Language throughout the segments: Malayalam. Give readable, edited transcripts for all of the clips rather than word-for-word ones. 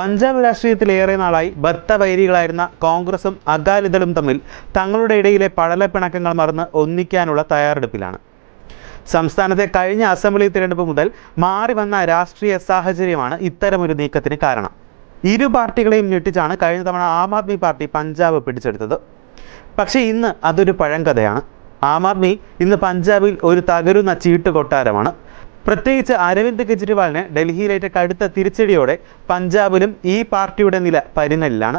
പഞ്ചാബ് രാഷ്ട്രീയത്തിലേറെ നാളായി ബദ്ധവൈരികളായിരുന്ന കോൺഗ്രസും അകാലിദളും തമ്മിൽ തങ്ങളുടെ ഇടയിലെ പടലപ്പിണക്കങ്ങൾ മറന്ന് ഒന്നിക്കാനുള്ള തയ്യാറെടുപ്പിലാണ്. സംസ്ഥാനത്തെ കഴിഞ്ഞ അസംബ്ലി തിരഞ്ഞെടുപ്പ് മുതൽ മാറി വന്ന രാഷ്ട്രീയ സാഹചര്യമാണ് ഇത്തരമൊരു നീക്കത്തിന് കാരണം. ഇരു പാർട്ടികളെയും ഞെട്ടിച്ചാണ് കഴിഞ്ഞ തവണ ആം ആദ്മി പാർട്ടി പഞ്ചാബ് പിടിച്ചെടുത്തത്. പക്ഷേ ഇന്ന് അതൊരു പഴങ്കഥയാണ്. ആം ആദ്മി ഇന്ന് പഞ്ചാബിൽ ഒരു തകരുന്ന ചീട്ട് കൊട്ടാരമാണ്. പ്രത്യേകിച്ച് അരവിന്ദ് കെജ്രിവാളിന് ഡൽഹിയിലേറ്റ കടുത്ത തിരിച്ചടിയോടെ പഞ്ചാബിലും ഈ പാർട്ടിയുടെ നില പരിങ്ങലിലാണ്.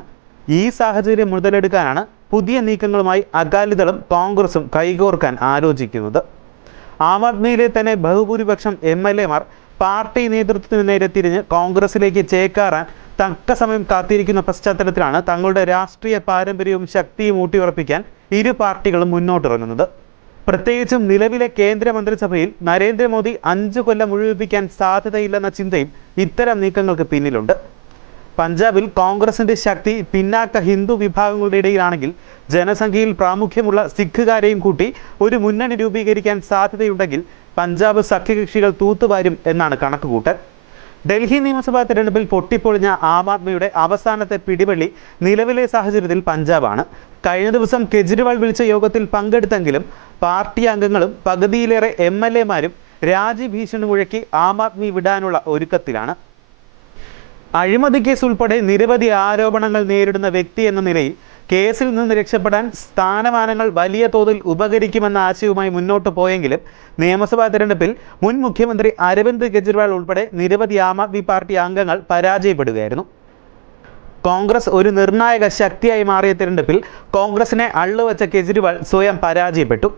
ഈ സാഹചര്യം മുതലെടുക്കാനാണ് പുതിയ നീക്കങ്ങളുമായി അകാലിദളും കോൺഗ്രസും കൈകോർക്കാൻ ആലോചിക്കുന്നത്. ആം ആദ്മിയിലെ തന്നെ ബഹുഭൂരിപക്ഷം MLA-മാർ പാർട്ടി നേതൃത്വത്തിന് നേരെ തിരിഞ്ഞ് കോൺഗ്രസിലേക്ക് ചേക്കേറാൻ തക്ക സമയം കാത്തിരിക്കുന്ന പശ്ചാത്തലത്തിലാണ് തങ്ങളുടെ രാഷ്ട്രീയ പാരമ്പര്യവും ശക്തിയും ഊട്ടിയുറപ്പിക്കാൻ ഇരു പാർട്ടികളും മുന്നോട്ടിറങ്ങുന്നത്. പ്രത്യേകിച്ചും നിലവിലെ കേന്ദ്രമന്ത്രിസഭയിൽ നരേന്ദ്രമോദി 5 കൊല്ലം മുഴുവിപ്പിക്കാൻ സാധ്യതയില്ലെന്ന ചിന്തയും ഇത്തരം നീക്കങ്ങൾക്ക് പിന്നിലുണ്ട്. പഞ്ചാബിൽ കോൺഗ്രസിന്റെ ശക്തി പിന്നാക്ക ഹിന്ദു വിഭാഗങ്ങളുടെ ഇടയിലാണെങ്കിൽ ജനസംഖ്യയിൽ പ്രാമുഖ്യമുള്ള സിഖുകാരെയും കൂട്ടി ഒരു മുന്നണി രൂപീകരിക്കാൻ സാധ്യതയുണ്ടെങ്കിൽ പഞ്ചാബ് സഖ്യകക്ഷികൾ തൂത്തുവാരും എന്നാണ് കണക്കുകൂട്ടൽ. ഡൽഹി നിയമസഭാ തെരഞ്ഞെടുപ്പിൽ പൊട്ടിപ്പൊളിഞ്ഞ ആം ആദ്മിയുടെ അവസാനത്തെ പിടിവള്ളി നിലവിലെ സാഹചര്യത്തിൽ പഞ്ചാബാണ്. കഴിഞ്ഞ ദിവസം കെജ്രിവാൾ വിളിച്ച യോഗത്തിൽ പങ്കെടുത്തെങ്കിലും പാർട്ടി അംഗങ്ങളും പകുതിയിലേറെ MLA-മാരും രാജ്യഭീഷണി മുഴക്കി ആം ആദ്മി വിടാനുള്ള ഒരുക്കത്തിലാണ്. അഴിമതി കേസ് ഉൾപ്പെടെ നിരവധി ആരോപണങ്ങൾ നേരിടുന്ന വ്യക്തി എന്ന നിലയിൽ കേസിൽ നിന്ന് രക്ഷപ്പെടാൻ സ്ഥാനമാനങ്ങൾ വലിയ തോതിൽ ഉപകരിക്കുമെന്ന ആശയവുമായി മുന്നോട്ട് പോയെങ്കിലും നിയമസഭാ തെരഞ്ഞെടുപ്പിൽ മുൻ മുഖ്യമന്ത്രി അരവിന്ദ് കെജ്രിവാൾ ഉൾപ്പെടെ നിരവധി ആം ആദ്മി പാർട്ടി അംഗങ്ങൾ പരാജയപ്പെടുകയായിരുന്നു. കോൺഗ്രസ് ഒരു നിർണായക ശക്തിയായി മാറിയ തെരഞ്ഞെടുപ്പിൽ കോൺഗ്രസിനെ അള്ളുവച്ച കെജ്രിവാൾ സ്വയം പരാജയപ്പെട്ടു.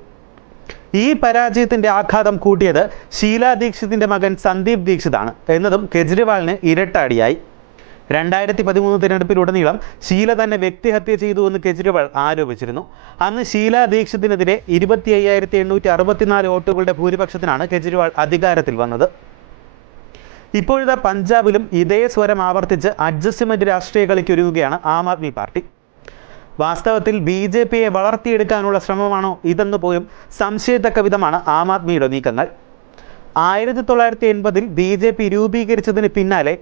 ഈ പരാജയത്തിന്റെ ആഘാതം കൂട്ടിയത് ഷീല ദീക്ഷിതിന്റെ മകൻ സന്ദീപ് ദീക്ഷിതാണ് എന്നതും കെജ്രിവാളിന് ഇരട്ടടിയായി. 2013 തിരഞ്ഞെടുപ്പിലുടനീളം ഷീല തന്നെ വ്യക്തിഹത്യ ചെയ്തുവെന്ന് കെജ്രിവാൾ ആരോപിച്ചിരുന്നു. അന്ന് ഷീല ദീക്ഷിതിനെതിരെ 25,864 വോട്ടുകളുടെ ഭൂരിപക്ഷത്തിനാണ് കെജ്രിവാൾ അധികാരത്തിൽ വന്നത്. ഇപ്പോഴത്തെ പഞ്ചാബിലും ഇതേ സ്വരം ആവർത്തിച്ച് അഡ്ജസ്റ്റ്മെന്റ് രാഷ്ട്രീയ കളിക്കൊരുങ്ങുകയാണ് ആം ആദ്മി പാർട്ടി. വാസ്തവത്തിൽ BJP-യെ വളർത്തിയെടുക്കാനുള്ള ശ്രമമാണോ ഇതെന്ന് പോലും സംശയത്തക്ക വിധമാണ് ആം ആദ്മിയുടെ നീക്കങ്ങൾ. 1980-ൽ BJP രൂപീകരിച്ചതിന് പിന്നാലെ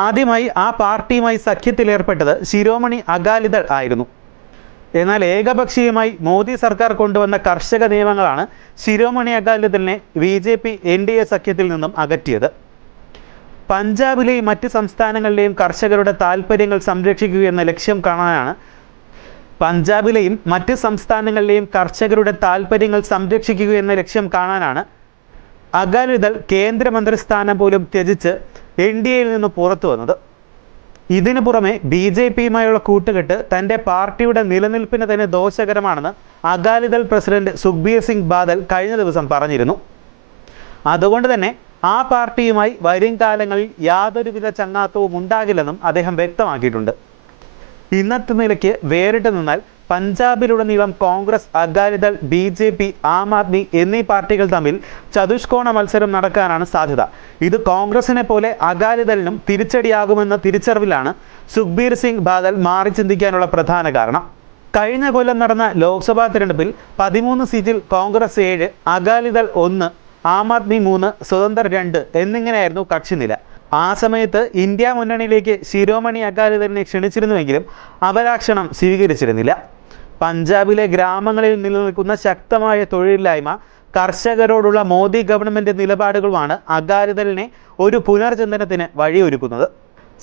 ആദ്യമായി ആ പാർട്ടിയുമായി സഖ്യത്തിലേർപ്പെട്ടത് ശിരോമണി അകാലിദൾ ആയിരുന്നു. എന്നാൽ ഏകപക്ഷീയമായി മോദി സർക്കാർ കൊണ്ടുവന്ന കർഷക നിയമങ്ങളാണ് ശിരോമണി അകാലിദളിനെ BJP NDA സഖ്യത്തിൽ നിന്നും അകറ്റിയത്. പഞ്ചാബിലെയും മറ്റ് സംസ്ഥാനങ്ങളിലെയും കർഷകരുടെ താൽപ്പര്യങ്ങൾ സംരക്ഷിക്കുക എന്ന ലക്ഷ്യം കാണാനാണ് അകാലിദൾ കേന്ദ്രമന്ത്രി സ്ഥാനം പോലും ത്യജിച്ച് NDA-യിൽ നിന്ന് പുറത്തു വന്നത്. ഇതിനു പുറമെ BJP-യുമായുള്ള കൂട്ടുകെട്ട് തൻ്റെ പാർട്ടിയുടെ നിലനിൽപ്പിന് തന്നെ ദോഷകരമാണെന്ന് അകാലിദൾ പ്രസിഡന്റ് സുഖ്ബീർ സിംഗ് ബാദൽ കഴിഞ്ഞ ദിവസം പറഞ്ഞിരുന്നു. അതുകൊണ്ട് തന്നെ ആ പാർട്ടിയുമായി വരും കാലങ്ങളിൽ യാതൊരുവിധ ചങ്ങാത്തവും ഉണ്ടാകില്ലെന്നും അദ്ദേഹം വ്യക്തമാക്കിയിട്ടുണ്ട്. ഇന്നത്തെ നിലയ്ക്ക് വേറിട്ട് നിന്നാൽ പഞ്ചാബിലുടനീളം കോൺഗ്രസ്, അകാലിദൾ, BJP, ആം ആദ്മി എന്നീ പാർട്ടികൾ തമ്മിൽ ചതുഷ്കോണ മത്സരം നടക്കാനാണ് സാധ്യത. ഇത് കോൺഗ്രസിനെ പോലെ അകാലിദളിനും തിരിച്ചടിയാകുമെന്ന തിരിച്ചറിവിലാണ് സുഖ്ബീർ സിംഗ് ബാദൽ മാറി ചിന്തിക്കാനുള്ള പ്രധാന കാരണം. കഴിഞ്ഞ കൊല്ലം നടന്ന ലോക്സഭാ തിരഞ്ഞെടുപ്പിൽ 13 സീറ്റിൽ കോൺഗ്രസ് 7, അകാലിദൾ 1, ആം ആദ്മി 3, സ്വതന്ത്രർ 2 എന്നിങ്ങനെയായിരുന്നു കക്ഷിനില. ആ സമയത്ത് ഇന്ത്യ മുന്നണിയിലേക്ക് ശിരോമണി അകാലിദളിനെ ക്ഷണിച്ചിരുന്നുവെങ്കിലും അവരാക്ഷണം സ്വീകരിച്ചിരുന്നില്ല. പഞ്ചാബിലെ ഗ്രാമങ്ങളിൽ നിലനിൽക്കുന്ന ശക്തമായ തൊഴിലില്ലായ്മ, കർഷകരോടുള്ള മോദി ഗവൺമെന്റ് നിലപാടുകളുമാണ് അകാലിദളിനെ ഒരു പുനർചിന്തനത്തിന് വഴിയൊരുക്കുന്നത്.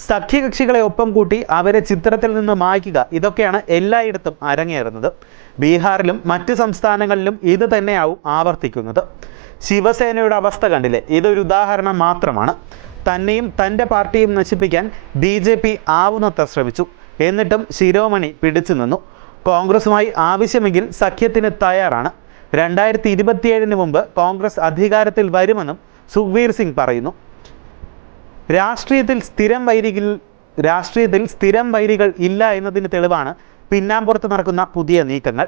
സഖ്യകക്ഷികളെ ഒപ്പം കൂട്ടി അവരെ ചിത്രത്തിൽ നിന്ന് മായ്ക്കുക, ഇതൊക്കെയാണ് എല്ലായിടത്തും അരങ്ങേറുന്നത്. ബീഹാറിലും മറ്റ് സംസ്ഥാനങ്ങളിലും ഇത് തന്നെയാവും ആവർത്തിക്കുന്നത്. ശിവസേനയുടെ അവസ്ഥ കണ്ടില്ലേ? ഇതൊരു ഉദാഹരണം മാത്രമാണ്. തന്നെയും തൻ്റെ പാർട്ടിയും നശിപ്പിക്കാൻ BJP ആവുന്നത്ര ശ്രമിച്ചു. എന്നിട്ടും ശിരോമണി പിടിച്ചു നിന്നു. കോൺഗ്രസുമായി ആവശ്യമെങ്കിൽ സഖ്യത്തിന് തയ്യാറാണ്. 2027 മുമ്പ് കോൺഗ്രസ് അധികാരത്തിൽ വരുമെന്നും സുഖ്ബീർ സിംഗ് പറയുന്നു. രാഷ്ട്രീയത്തിൽ സ്ഥിരം വൈരികൾ ഇല്ല എന്നതിന് തെളിവാണ് പിന്നാമ്പുറത്ത് നടക്കുന്ന പുതിയ നീക്കങ്ങൾ.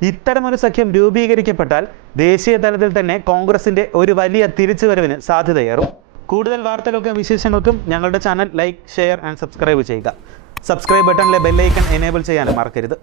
ഇത്തരമൊരു സഖ്യം രൂപീകരിക്കപ്പെട്ടാൽ ദേശീയ തലത്തിൽ തന്നെ കോൺഗ്രസിൻ്റെ ഒരു വലിയ തിരിച്ചുവരവിന് സാധ്യതയേറും. കൂടുതൽ വാർത്തകൾക്കും വിശേഷങ്ങൾക്കും ഞങ്ങളുടെ channel like, share and subscribe ചെയ്യുക. സബ്സ്ക്രൈബ് ബട്ടണിലെ ബെല്ലൈക്കൺ എനേബിൾ ചെയ്യാനും മറക്കരുത്.